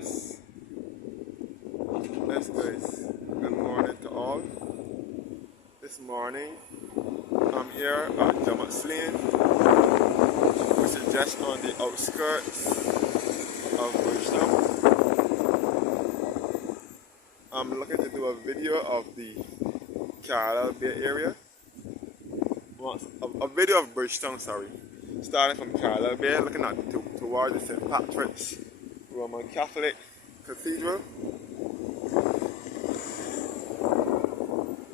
Yes, guys. Good morning to all. This morning, I'm here at Jamaica Lane, which is just on the outskirts of Bridgetown. I'm looking to do a video of the Carlisle Bay area. Well, a video of Bridgetown, sorry. Starting from Carlisle Bay, looking at towards the St. Patrick's Roman Catholic Cathedral,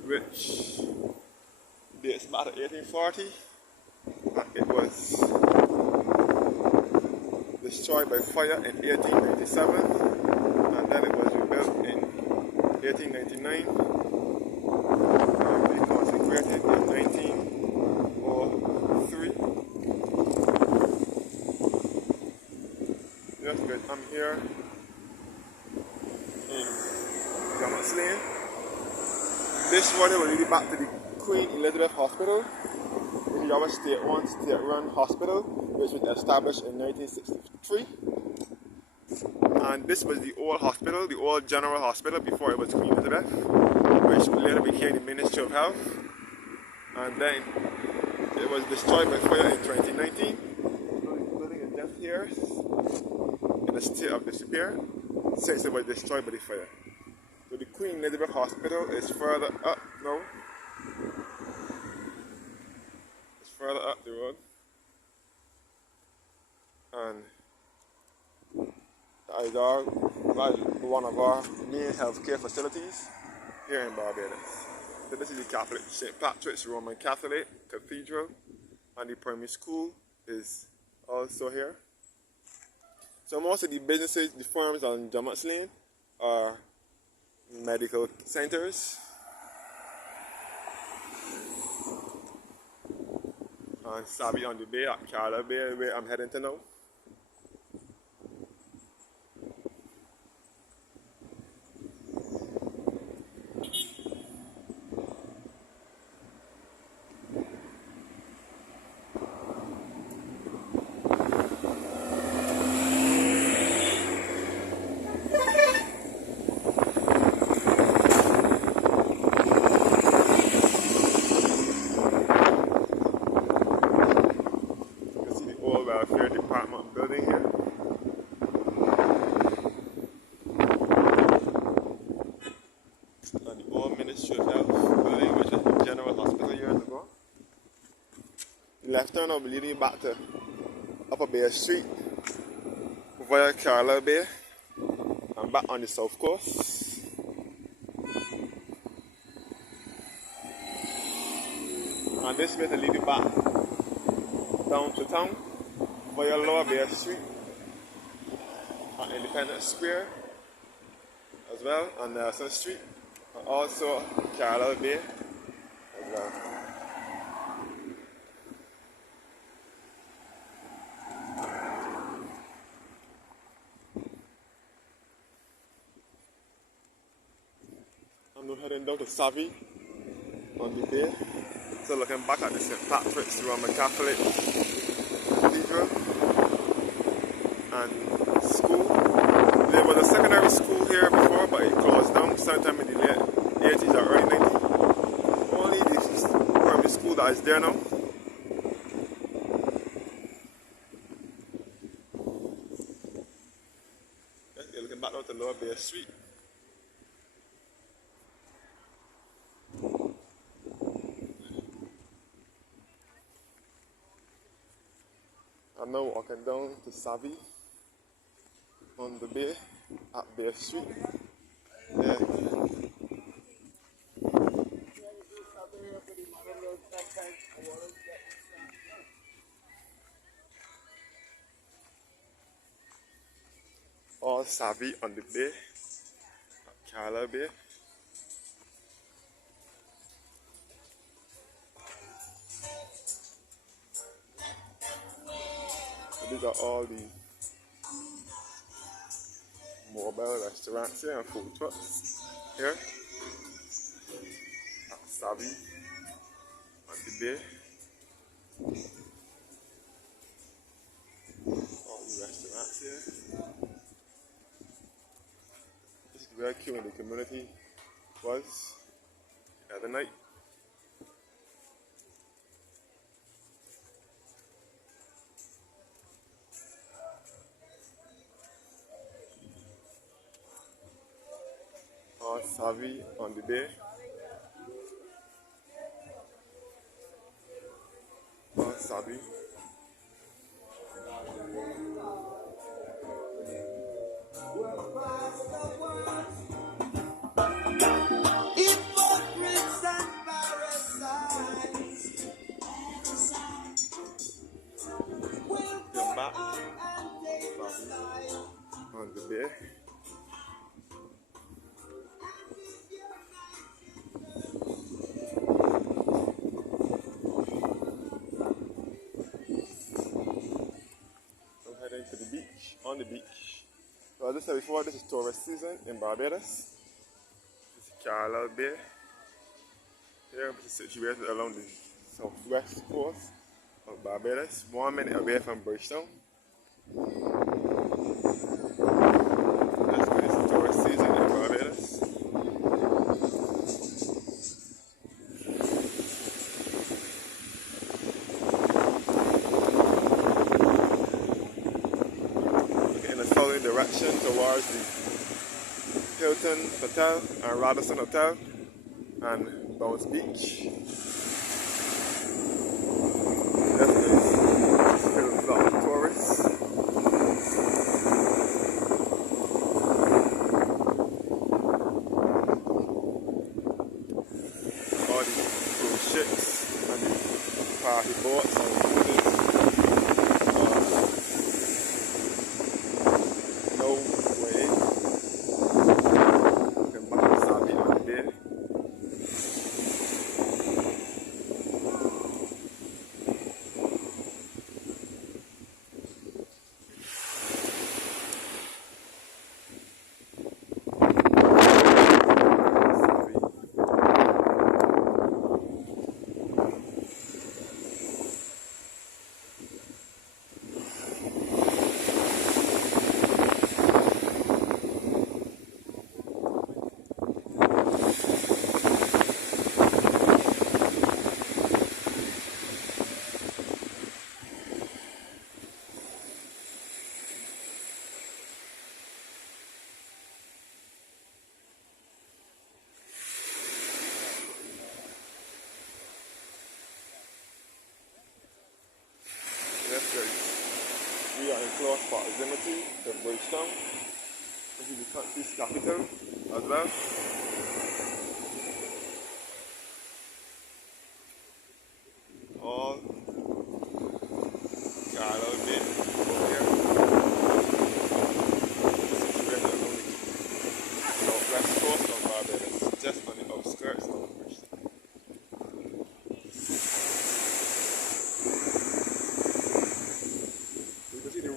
which dates back to 1840. It was destroyed by fire in 1897, and then it was rebuilt in 1899 and reconsecrated in 1903. Yes, good. I'm here in Jamaica Lane. This road will lead you back to the Queen Elizabeth Hospital. This is our state-run hospital, which was established in 1963. And this was the old hospital, the old general hospital before it was Queen Elizabeth, which later became the Ministry of Health. And then it was destroyed by fire in 2019. The building is just here in a state of disrepair since it was destroyed by the fire. So the Queen Elizabeth Hospital is further up now. It's further up the road. And that is one of our main healthcare facilities here in Barbados. So this is the Catholic St. Patrick's Roman Catholic Cathedral, and the primary school is also here. So most of the businesses, the firms on Jamaica Lane are medical centers. And Savvy on the bay at Carlisle Bay, where I'm heading to now. Welfare Department building here. And the old Ministry of Health building, which is the General Hospital years ago. The left turn will be leading you back to Upper Bay Street via Carlisle Bay and back on the south coast. And this way to lead you back down to town via Lower Bay Street and Independence Square as well, on Nelson Street, and also Carlisle Bay as well. I'm now heading down to Savvy on the bay, so looking back at the St. Patrick's Roman Catholic Cathedral and school. There was a secondary school here before, but it closed down sometime in the late 80s or early 90s. Only the primary school that is there now. You're looking back out to Lower Bay Street. I'm now walking down to Savvy on the bay at Bay Street. Yeah. All Savvy on the bay at Carlisle Bay. These are all the mobile restaurants here and food trucks here at Savvy on the bay. All the restaurants here. where queuing the community was the other night. All savvy on the day. All savvy. Come back. On the day. I'm heading to the beach, on the beach. So as I said before, this is tourist season in Barbados. This is Carlisle Bay. Here, which is situated along the southwest coast of Barbados, 1 minute away from Bridgetown. This is tourist season in Barbados. In a southerly direction towards the Hilton Hotel and Radisson Hotel and Bounce Beach. This is filled with tourists. All the cruise ships and the party boats and cruises. No way. You can buy the sabi on the day. That's great. We are in close proximity to Bridgetown, which is the country's capital as well. All Carlisle Bay over here. Situated along the southwest coast of Barbados, just on the outskirts of Bridgetown.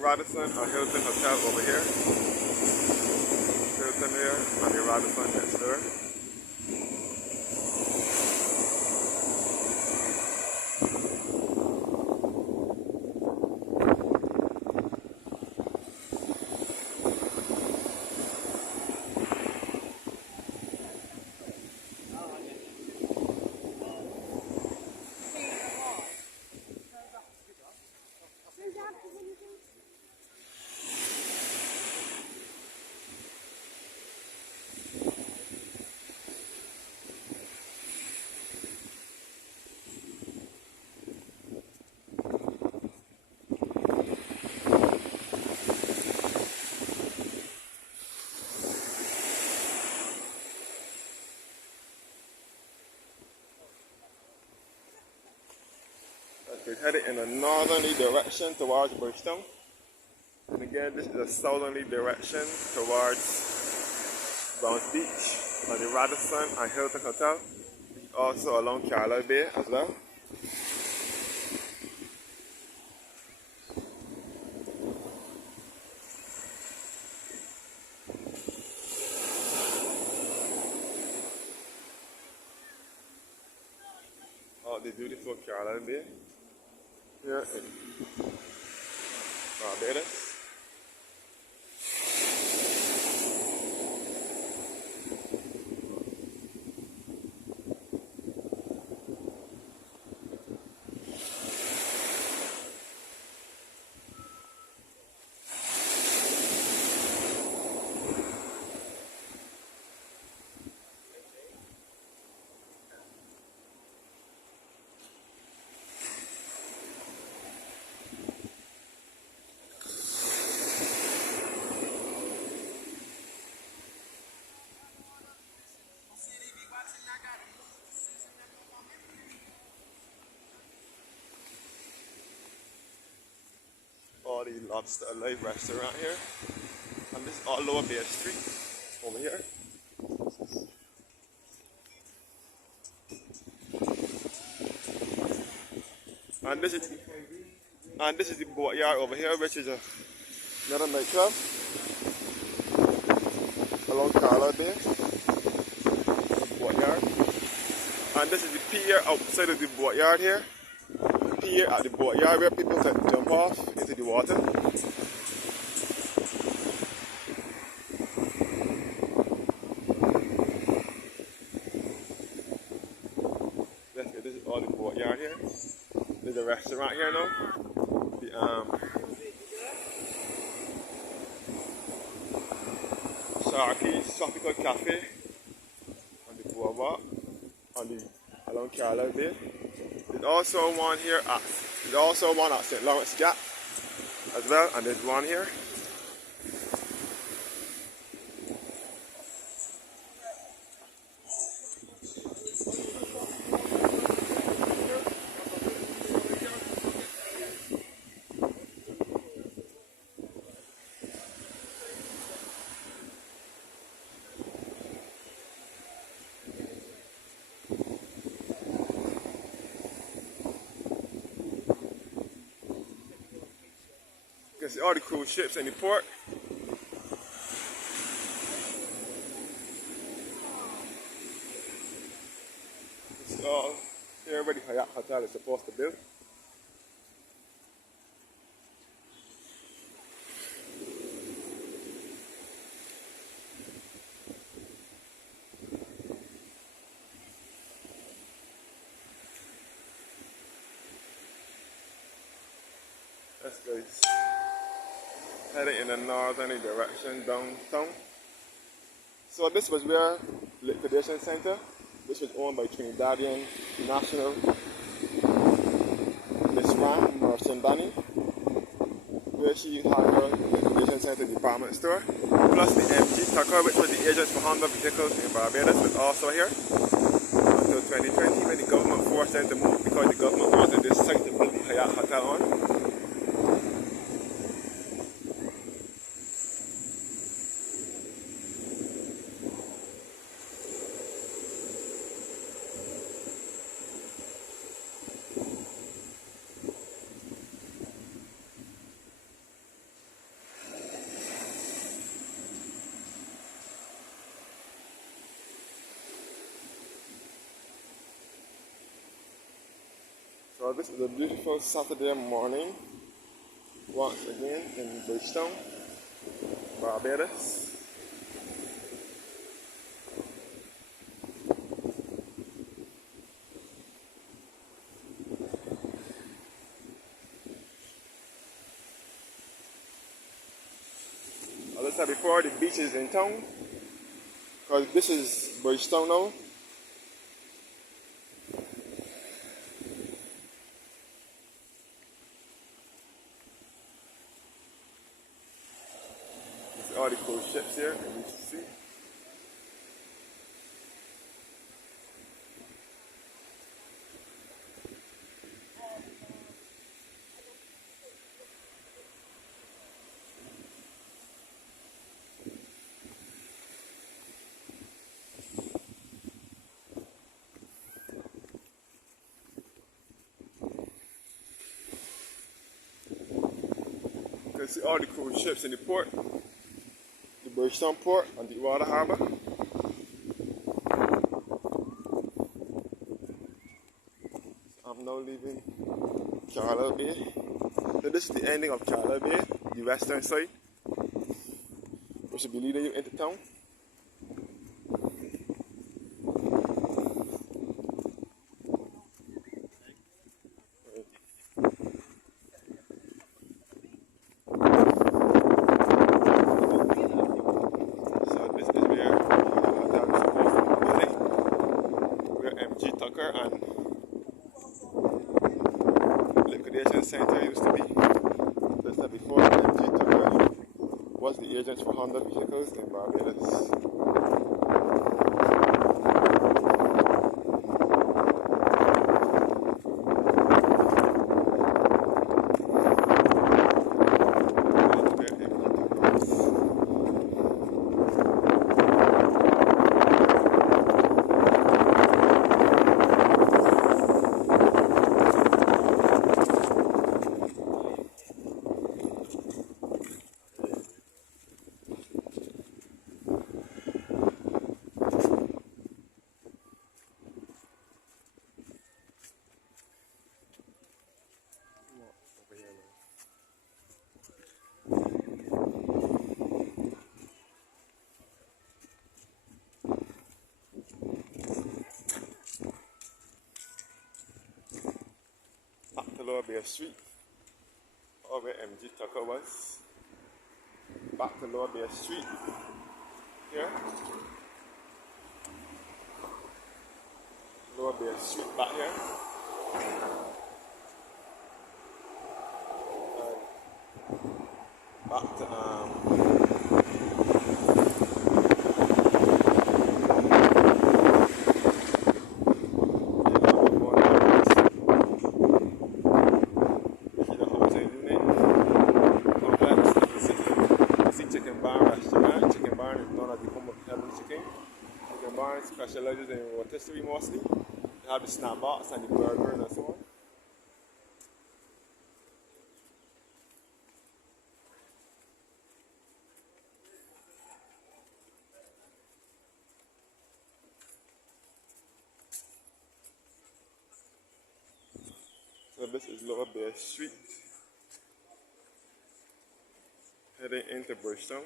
Radisson or Hilton Hotel over here. Hilton here and the Radisson next door. We're headed in a northerly direction towards Bridgetown. And again, this is a southerly direction towards Bounce Beach on the Radisson and Hilton Hotel. Also along Carlisle Bay as well. All the beautiful Carlisle Bay here in Barbados. the Lobster Alive restaurant here. And this is all Lower Bay Street over here. And this is the boatyard over here, which is another nightclub along Carla Bay. Boatyard. And this is the pier outside of the boatyard here. Pier at the boatyard where people can jump off into the water. This is all the boatyard here. There's a restaurant here now. The Sharky's Tropical Cafe on the boardwalk along Carlisle Bay. There's also one here at St. Lawrence Gap as well, and there's one here. You can see all the cruise ships in the port. This is all here where the Hyatt Hotel is supposed to build. Let's go. Heading in a northerly direction downtown. So this was where Liquidation Center, which was owned by Trinidadian national Miss Ram Merchandani, where she had her Liquidation Center department store. Plus the MG Tucker, which was the agent for Honda vehicles in Barbados, was also here until 2020 when the government forced them to move because the government wanted this site to build the Hyatt Hotel on. So this is a beautiful Saturday morning, once again in Bridgetown, Barbados. As I said before, the beach is in town, because this is Bridgetown now. All the cruise ships here, and you can see. You can see all the cruise ships in the port. Bridgetown Port on the Water Harbour. I'm now leaving Carlisle Bay. So this is the ending of Carlisle Bay, the western side, which should be leading you into town. And Liquidation Center used to be. This is before MG Tucker was the agent for Honda vehicles in Barbados. Lower Bay Street, or where MG Tucker was. Back to Lower Bay Street here. Lower Bay Street back here. Back to specializes in rotisserie mostly. They have the snap box and the burger and so on. So this is Lower Bay Street, heading into Bridgetown.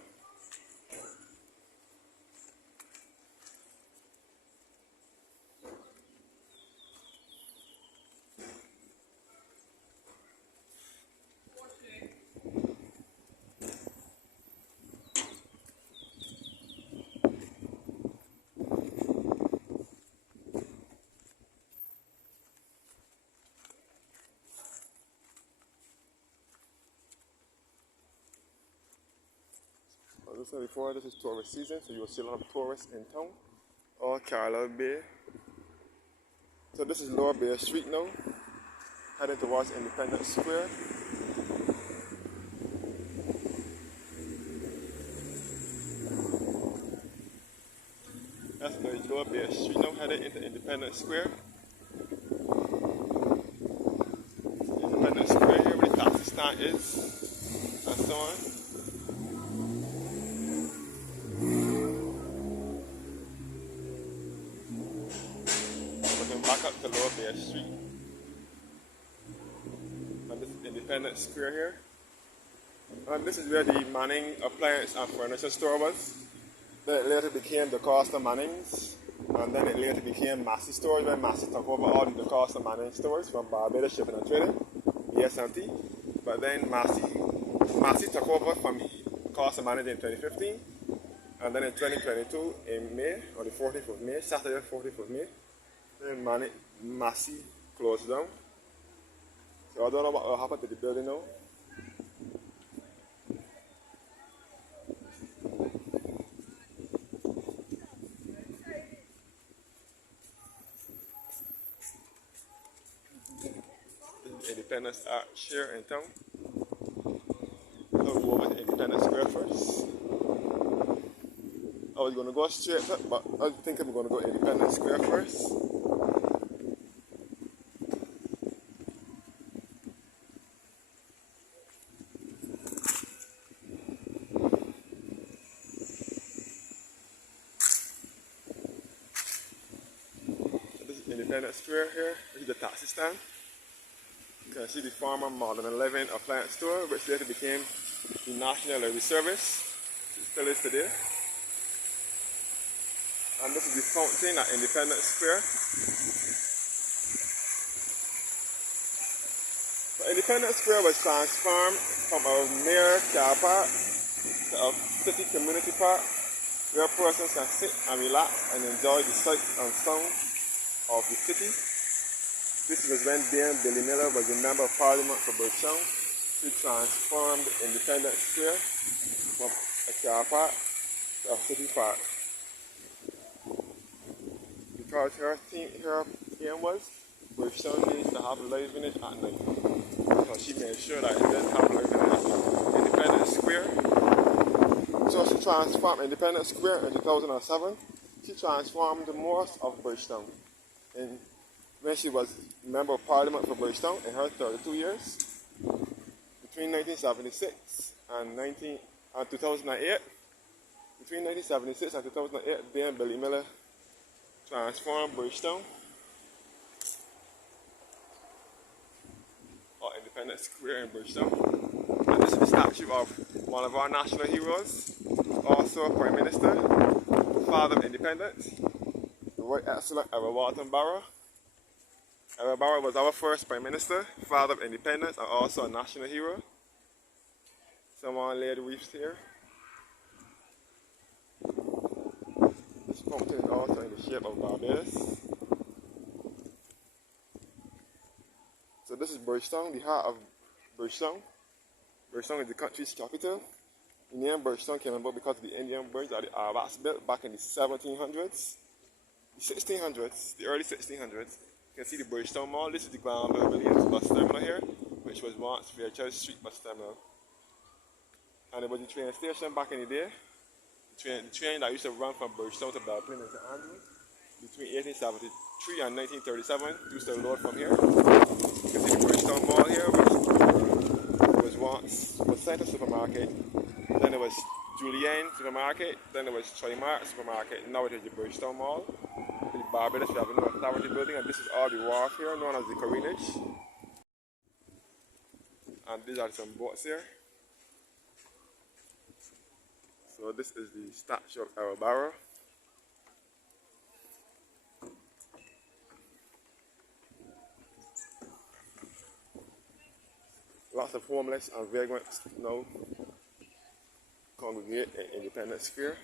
As I said before, this is tourist season, so you'll see a lot of tourists in town, or Carlisle Bay. So this is Lower Bay Street now, heading towards Independence Square. That's the Lower Bay Street now, heading into Independence Square. Independence Square here where the taxi stand is, and so on. Back up to Lower Bay Street, and this is Independence Square here, and this is where the Manning Appliance and Furniture Store was. Then it later became the Costa Manning's, and then it later became Massey Stores, when Massey took over all the Costa Manning stores from Barbados Shipping and Trading, BSMT. But then Massey took over from Costa Manning in 2015, and then in 2022 in May, on the 14th of May, Saturday 14th of May, Massey closed down. So I don't know what will happen to the building now. This is Independence Arch here in town. I'll go over to Independence Square first. I was going to go straight up, but I think I'm going to go to Independence Square first. Independence Square here, this is the taxi stand. You can see the former Modern Living appliance store, which later became the National Library Service, which still is today. And this is the fountain at Independence Square. So Independence Square was transformed from a mere car park to a city community park where persons can sit and relax and enjoy the sights and sounds of the city. This was when Dame Billy Miller was a member of Parliament for Bridgetown. She transformed Independence Square from a car park to a city park. Because her aim was Bridgetown needs to have live in it at night. So she made sure that it didn't have live in it at Independence Square. So she transformed Independence Square in 2007. She transformed most of Bridgetown. And when she was member of Parliament for Bridgetown in her 32 years, between 1976 and 2008, between 1976 and 2008, Dame Billy Miller transformed Bridgetown, or Independence Square in Bridgetown. And this is the statue of one of our national heroes, also Prime Minister, Father of Independence, the Right Excellent Ever Walton Barrow. Barbados was our first Prime Minister, father of independence, and also a national hero. Someone laid reefs here. This fountain is also in the shape of Barbados. So this is Bridgetown, the heart of Bridgetown. Bridgetown is the country's capital. The name Bridgetown came about because of the Indian bridge that the Arabs built back in the 1700s. The 1600s, the early 1600s. You can see the Bridgetown Mall. This is the Granville Williams bus terminal here, which was once Fairchild Street bus terminal. And it was the train station back in the day. The train that used to run from Bridgetown to Belplain and St. Andrews between 1873 and 1937 used to load from here. You can see the Bridgetown Mall here, which was once Center Supermarket. Then it was Julienne Supermarket. Then it was Trimart Supermarket. Now it is the Bridgetown Mall. The Barbados, we have a new authority building, and this is all the wharf here, known as the Corinage. And these are some boats here. So this is the statue of Barbados. Lots of homeless and vagrants now congregate in Independence Square.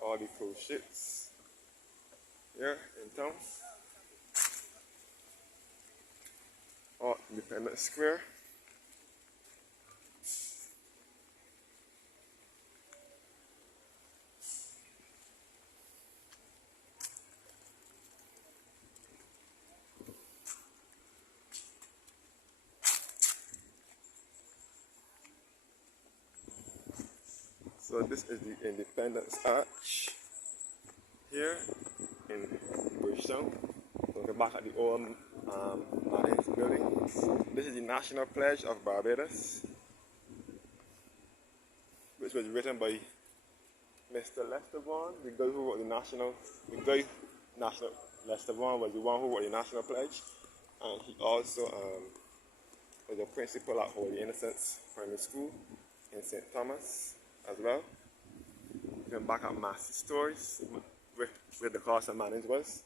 All the cruise ships here in town. All Independence Square. So this is the Independence Arch here in Bridgetown. Looking back at the old Marines building. This is the National Pledge of Barbados, which was written by Mr. Lester Vaughan, the guy who wrote Lester Vaughan was the one who wrote the National Pledge, and he also was a principal at Holy Innocents Primary School in St. Thomas as well. You can back up Master Stories where the course of manage was.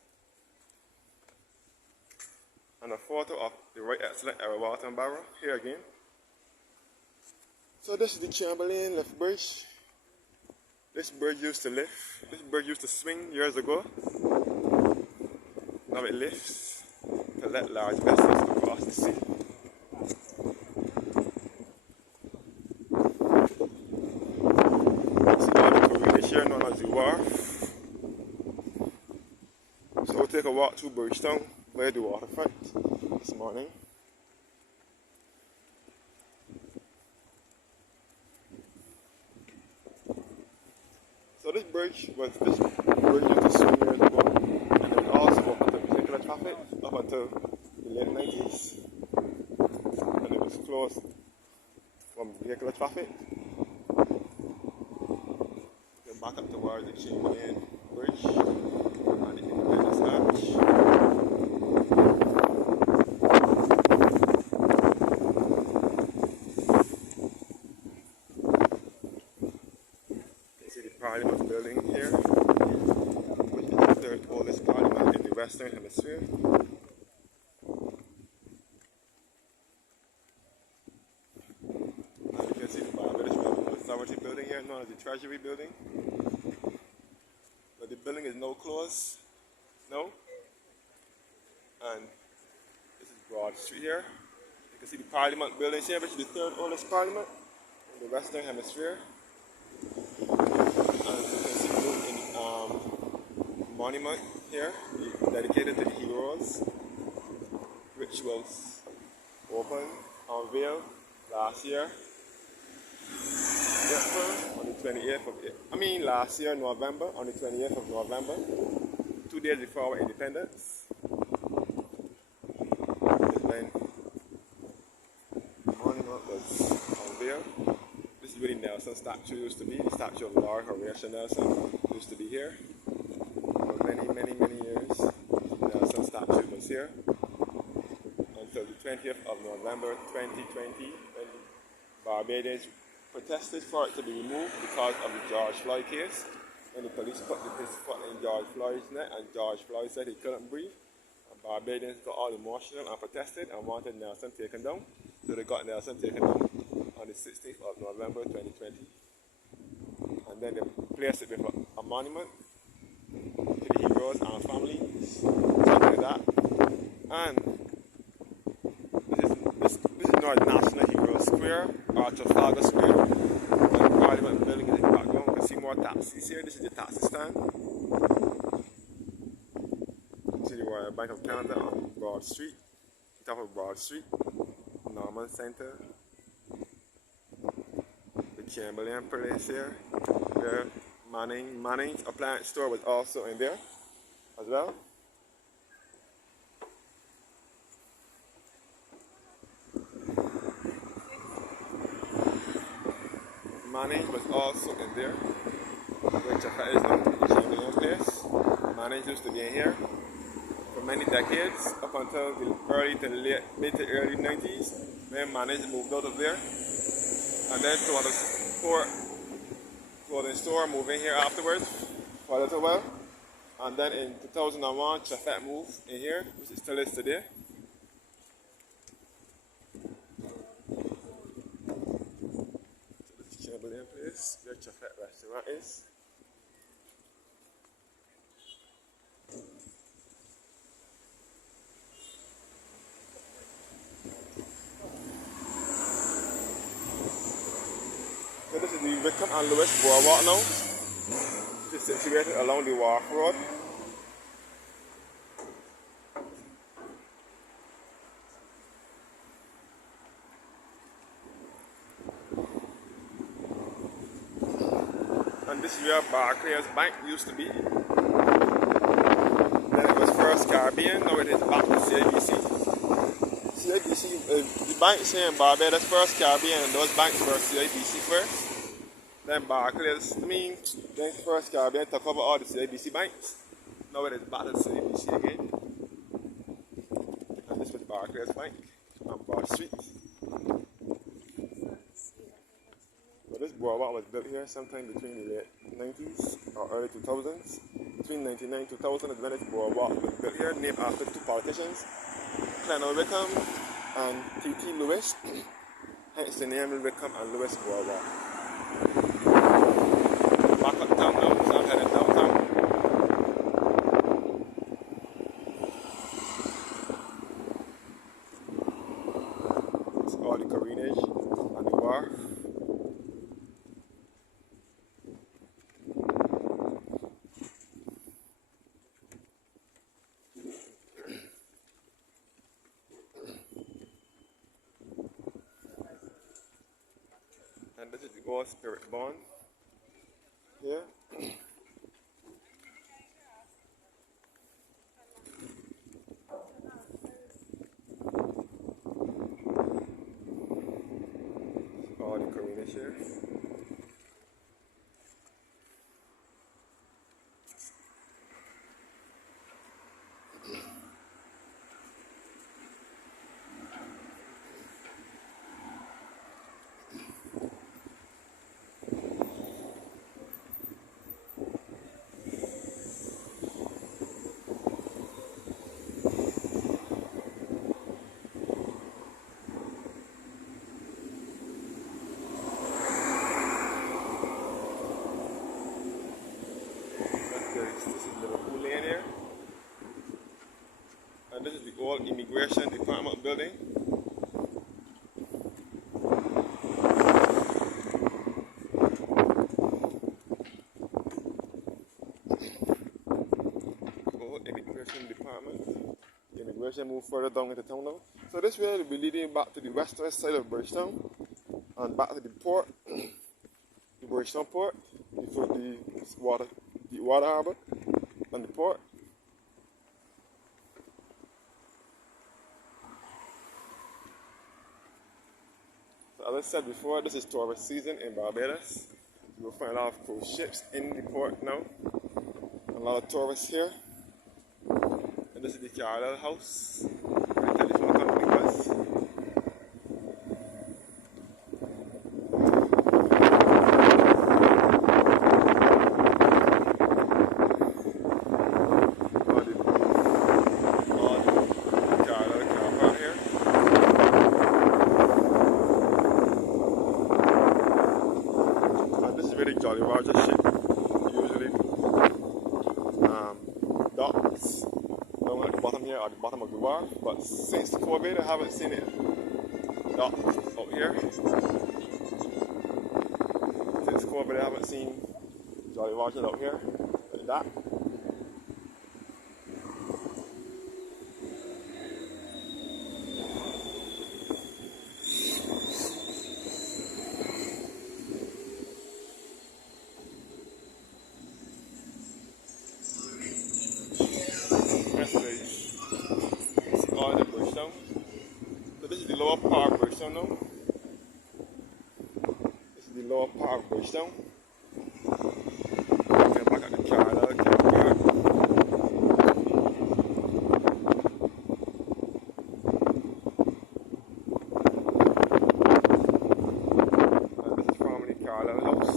And a photo of the Right Excellent Errol Walton Barrow here again. So this is the Chamberlain Lift Bridge. This bridge used to swing years ago. Now it lifts to let large vessels across the sea. Here known as the wharf. So we'll take a walk through Bridgetown by the waterfront this morning. So this bridge used to swing years ago, and it was also open to vehicular traffic up until the late 90s, and it was closed from vehicular traffic. Back up towards the Chamberlain Bridge and the Independence Arch. You see the Parliament building here, which is the third oldest parliament in the Western Hemisphere. And you can see the Barbados Revenue Authority building here, known as the Treasury building. But the building is now closed, and this is Broad Street here. You can see the Parliament building here, which is the third oldest parliament in the Western Hemisphere. And you can see the monument here, dedicated to the heroes, which was unveiled last year. On the 28th of, last year, November, on the 28th of November, 2 days before our independence. Then the monument was unveiled. This is where the Nelson statue used to be. The statue of Lord Horatio Nelson used to be here. For many years, the Nelson statue was here until the 20th of November 2020, when the Barbados protested for it to be removed because of the George Floyd case. And the police put his foot in George Floyd's neck, and George Floyd said he couldn't breathe. And Barbadians got all emotional and protested and wanted Nelson taken down. So they got Nelson taken down on the 16th of November 2020. And then they placed it with a monument to the heroes and families, something like that. And this is not National Hero Square or Trafalgar Square. And Parliament building in the background. You can see more taxis here. This is the taxi stand. This is the Royal Bank of Canada on Broad Street, top of Broad Street, Norman Center. The Chamberlain Place here. There, Manning's appliance store was also in there as well. Manning's was also in there, which is now the Chamberlain Place. Manning's used to be in here for many decades, up until the mid to early 90s, when Manning's moved out of there. And then to another clothing store moved in here afterwards for a little while. And then in 2001, Chafet moved in here, which it still is today. Chamberlain Place, where Chafet restaurant is. So this is the Wickham and Lewis Boardwalk now. It is situated along the Wharf Road. And this is where Barclays Bank used to be. Then it was First Caribbean, now it is back to CIBC. The banks here in Barbados, First Caribbean, and those banks were CIBC first. Then Barclays, then First Caribbean took over all the CIBC banks. Now it is back to CIBC again. And this was Barclays Bank on Broad Street. So this boardwalk was built here sometime between the late 90s or early 2000s. Between 1999 and 2000 is when this boardwalk was built here, named after two politicians, Clenor Wickham and T.T. Lewis. Hence the name Wickham and Lewis Boardwalk. Back uptown now, so I'm heading downtown. It's all the careenage and the wharf. And this is the old Spirit Barn here. All the careenage here. This is Liverpool Lane here. And this is the old Immigration Department building. Old Immigration Department. The immigration moved further down into town now. So this way will be leading back to the western side of Bridgetown and back to the port, the Bridgetown port, before the water harbour and the port. So as I said before, this is tourist season in Barbados. You will find a lot of cruise ships in the port now. A lot of tourists here. And this is the Carlisle House, where the telephone company was. Jolly Roger ship usually docks down at the bottom here, at the bottom of the wharf, but since COVID I haven't seen it docked out here. Since COVID I haven't seen Jolly Roger out here like that. All the Bridgetown. So this is the lower part of Bridgetown now. This is the lower part of Bridgetown. Get back at the car, get back. This is formerly Carlisle House,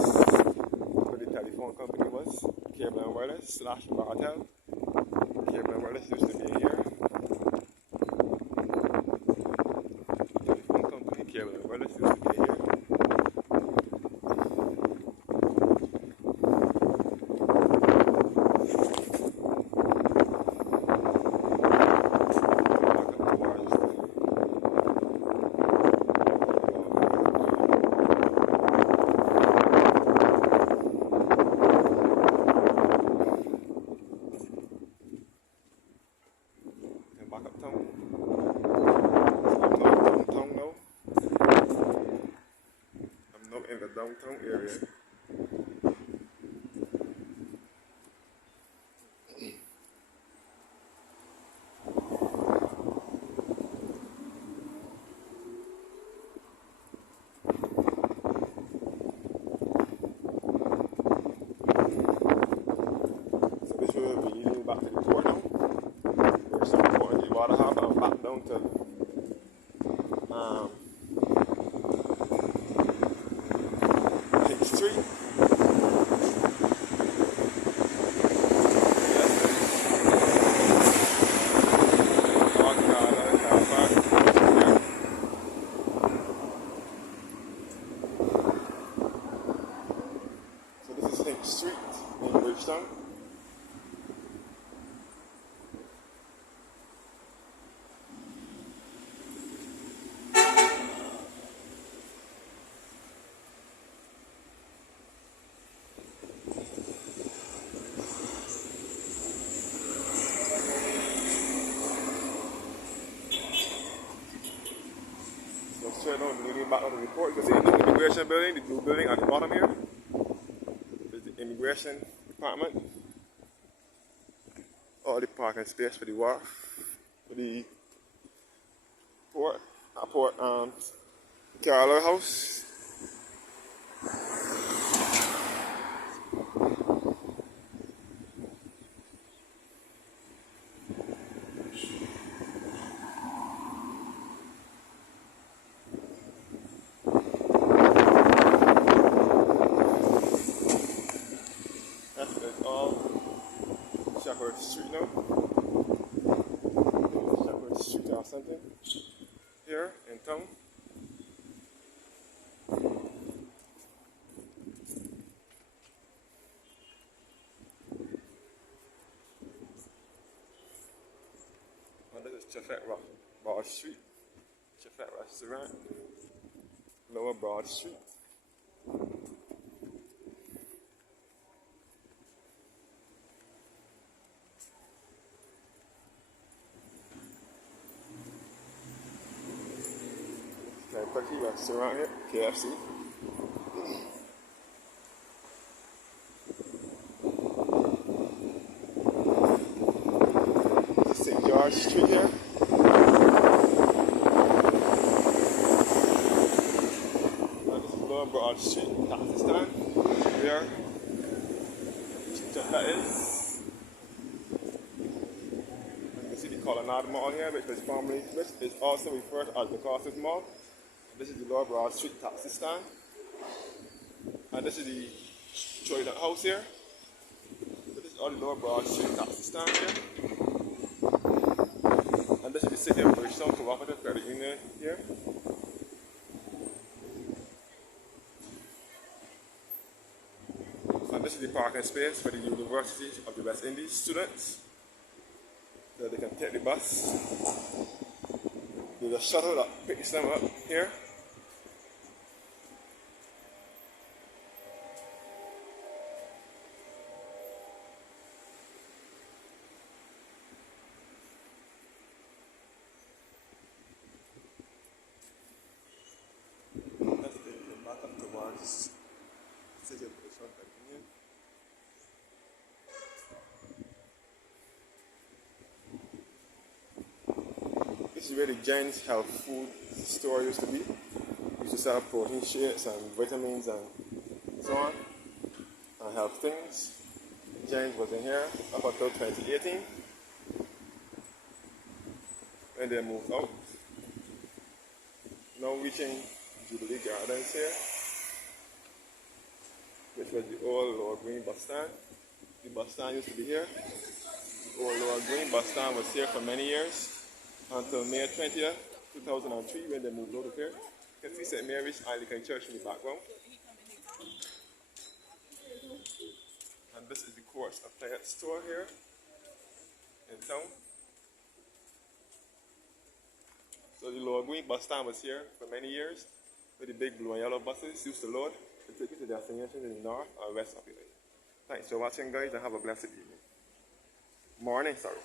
where the telephone company was. Cable and Wireless / Barbados. Cable and Wireless used to be here. Cable and Wireless used to be here. Back up town. Downtown now. I'm now in the downtown area. So this will be leading back to the port now. There's some port in the water harbor and back down to Street. So this is Street in Bridgetown. Straight on, leading back on the report. You can see the immigration building, the blue building at the bottom here. There's the immigration department. All the parking space for the wharf, for the port, Carlisle House. Shepherd Street now. Shepherd Street or something here in town. And this is Broad Street. Chefette Restaurant. Lower Broad Street. Kentucky restaurant here, KFC. This is St. George Street here. And this is Lower Broad Street, taxi stand. Here, that is. You can see the Colonnade Mall here, which is also referred to as the Costas Mall. This is the Lower Broad Street taxi stand. And this is the Trident House here. So this is all the Lower Broad Street taxi stand here. And this is the City of Bridgetown Cooperative Credit Union here. the parking space for the University of the West Indies students, so they can take the bus. There's a shuttle that picks them up here. Let's take it back up towards City of Bridgetown. This is where the Giants Health Food store used to be. We used to sell protein shakes and vitamins and so on, and health things. Giants was in here up until 2018 when they moved out. Now reaching Jubilee Gardens here, which was the old Lower Green bus stand. The bus stand used to be here. The old Lower Green bus stand was here for many years until May 20th, 2003 when they moved out of here. You can see St. Mary's Anglican Church in the background. And this is the Courts Appliance store here in town. So the Lower Green bus stand was here for many years, where the big blue and yellow buses used to load to take you to destinations in the north or west of the island. Thanks for watching, guys, and have a blessed evening. Morning, sorry.